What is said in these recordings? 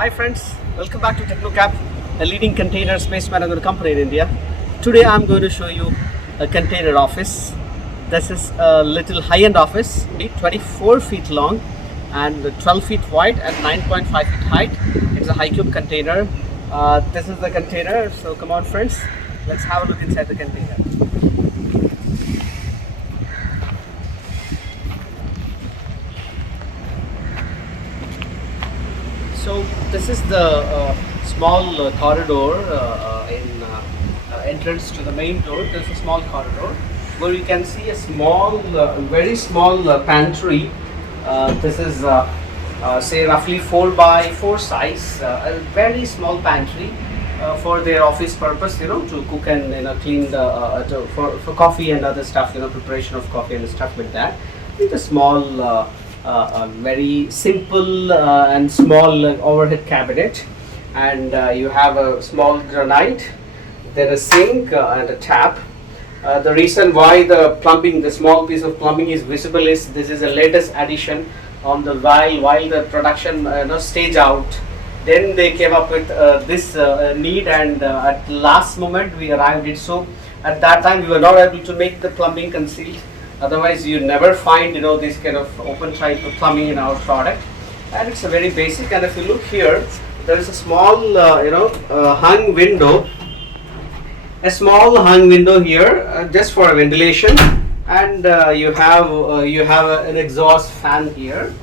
Hi friends, welcome back to 𝗪𝗵𝘆, a leading container space management company in India. Today I'm going to show you a container office. This is a little high-end office, 24 feet long and 12 feet wide and 9.5 feet height. It's a high cube container. This is the container, so come on friends, let's have a look inside the container. So this is the small corridor in entrance to the main door. There's a small corridor where you can see a small, very small pantry. This is say roughly 4 by 4 size, a very small pantry for their office purpose, to cook and clean for coffee and other stuff, preparation of coffee and stuff like that. It's a small very simple and small overhead cabinet, and you have a small granite, then a sink and a tap. The reason why the small piece of plumbing is visible is this is a latest addition on the while the production stage out. Then they came up with this need, and at the last moment we arrived it. So at that time we were not able to make the plumbing concealed. Otherwise, you never find this kind of open type of plumbing in our product, and it's a very basic. And if you look here, there is a small hung window, here just for ventilation, and you have an exhaust fan here,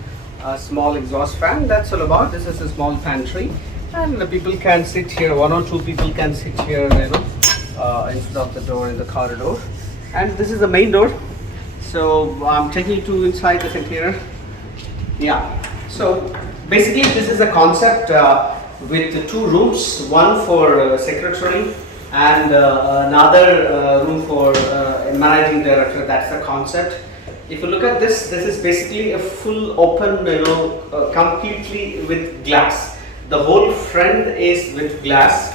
a small exhaust fan. That's all about. This is a small pantry, and the people can sit here. 1 or 2 people can sit here, instead of the door in the corridor. And this is the main door. So I'm taking you inside the container. Yeah. So basically, this is a concept with 2 rooms, one for secretary and another room for managing director. That's the concept. If you look at this is basically a full open, completely with glass. The whole front is with glass.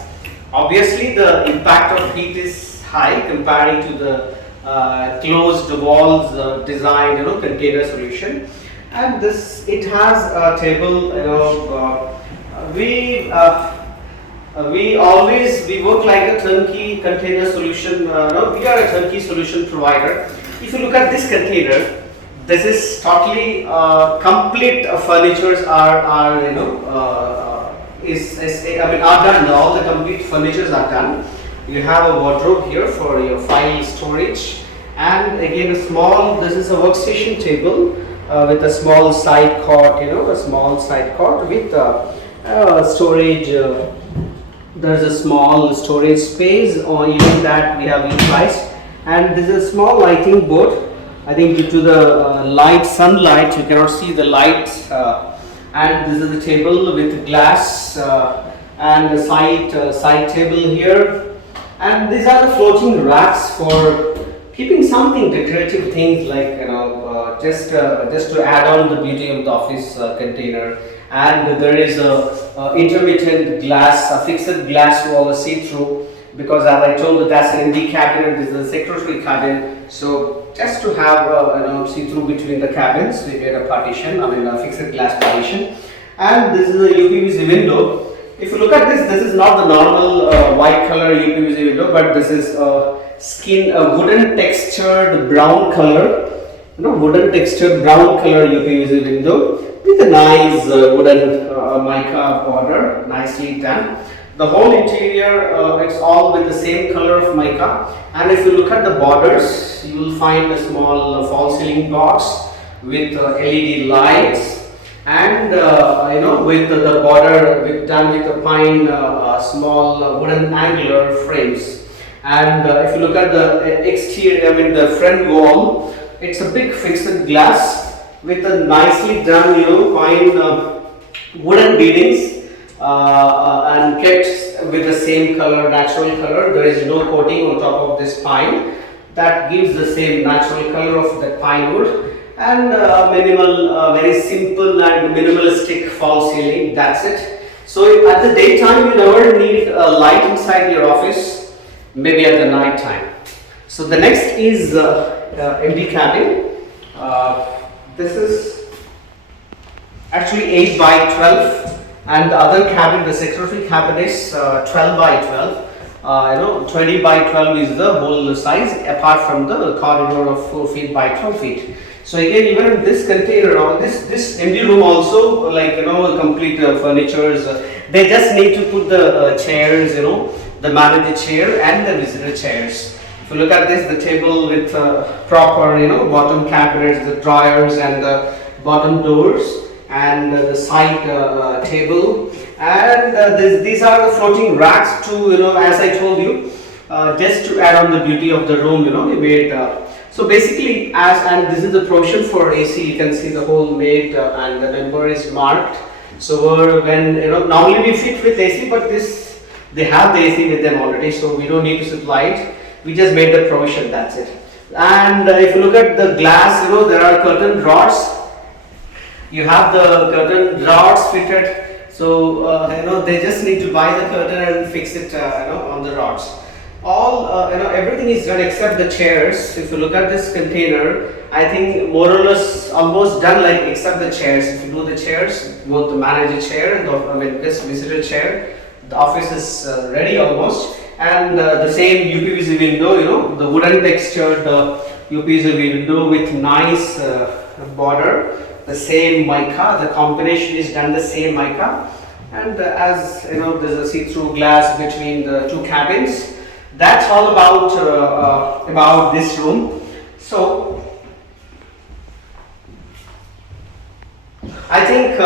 Obviously, the impact of heat is high comparing to the closed walls designed container solution. And it has a table. We work like a turnkey container solution. We are a turnkey solution provider. If you look at this container, this is totally complete furnitures are done. All the complete furnitures are done. You have a wardrobe here for your file storage, and again this is a workstation table with a small side cot, with storage. There's a small storage space, or even that we have utilized. And this is a small lighting board. I think due to the sunlight, you cannot see the light. And this is a table with glass and a side table here. And these are the floating racks for keeping something decorative things, like just to add on the beauty of the office container. And there is a intermittent glass, a fixed glass wall, see-through, because as I told you, that's an MD cabinet. This is a secretary cabin. So just to have see-through between the cabins, we made a partition, a fixed glass partition. And this is a UPVC window. If you look at this is not the normal white color UPVC window, but this is a wooden textured brown color, UPVC window with a nice wooden mica border, nicely done. The whole interior, it's all with the same color of mica. And if you look at the borders, you will find a small false ceiling box with LED lights. And with the border done with the pine small wooden angular frames. And if you look at the exterior, the front wall, it's a big fixed glass with a nicely done pine wooden beadings and kept with the same color, natural color. There is no coating on top of this pine. That gives the same natural color of the pine wood. And minimal, very simple and minimalistic false ceiling. That's it. So at the daytime, you never need a light inside your office. Maybe at the night time. So the next is MD cabin. This is actually 8 by 12 and the other cabin, the secretary cabin, is 12 by 12. 20 by 12 is the whole size, apart from the corridor of 4 feet by 12 feet. So again, even in this container, this empty room also, like complete furnitures. They just need to put the chairs, the manager chair and the visitor chairs. If you look at this, the table with proper, bottom cabinets, the drawers and the bottom doors, and the side table, and these are the floating racks to, as I told you, just to add on the beauty of the room, we made. So basically, and this is the provision for AC. You can see the whole made and the number is marked. So when normally we fit with AC, but this they have the AC with them already, so we don't need to supply it. We just made the provision. That's it. And if you look at the glass, there are curtain rods. You have the curtain rods fitted, so they just need to buy the curtain and fix it on the rods. All everything is done except the chairs. If you look at this container, I think more or less almost done, like except the chairs. If you do the chairs, both the manager chair and this visitor chair, the office is ready almost. And the same UPVC window, the wooden textured UPVC window with nice border. The same mica, the combination is done the same mica, and as there's a see-through glass between the two cabins. That's all about this room. So I think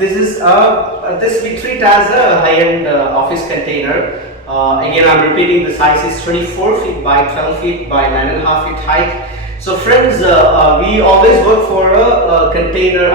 this we treat as a high-end office container. Again, I'm repeating, the size is 24 feet by 12 feet by 9.5 feet height. So friends, we always work for a container,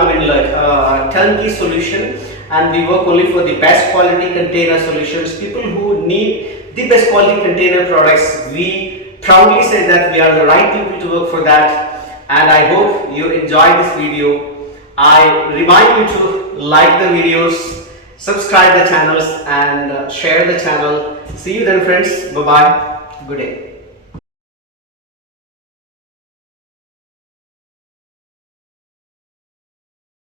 turnkey solution, and we work only for the best quality container solutions. People who need the best quality container products, we proudly say that we are the right people to work for that. And I hope you enjoyed this video. I remind you to like the videos, subscribe the channels, and share the channel. See you then, friends. Bye bye. Good day.